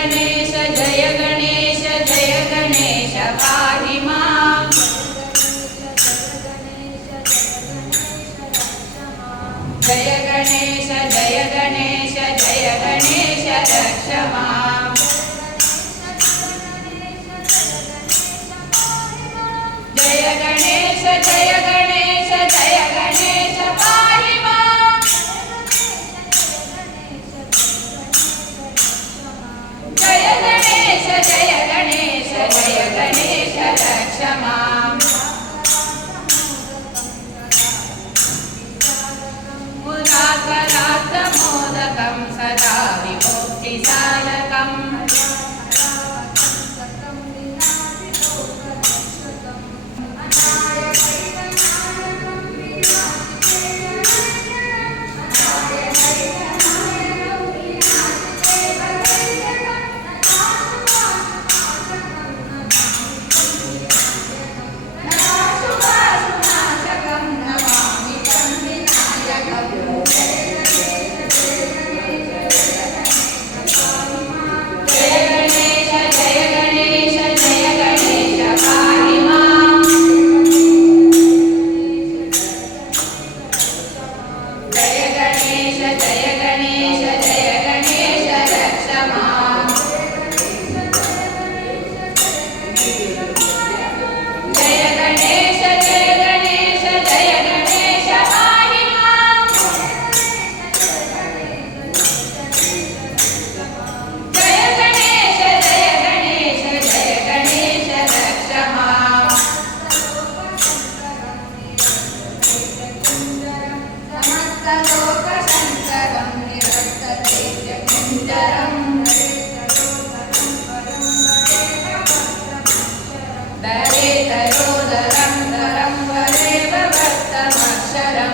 गणेश जय गणेश जय गणेश पाहि मां जय गणेश जय गणेश जय गणेश रक्ष मां जय गणेश जय गणेश जय गणेश पाहि मां जय गणेश जय गणेश जय गणेश रक्ष मां मुदाकरात्तमोदकं सदा विमुक्तिसाधकम् दरेतरोदरं दरं वरेव भक्तमक्षरम्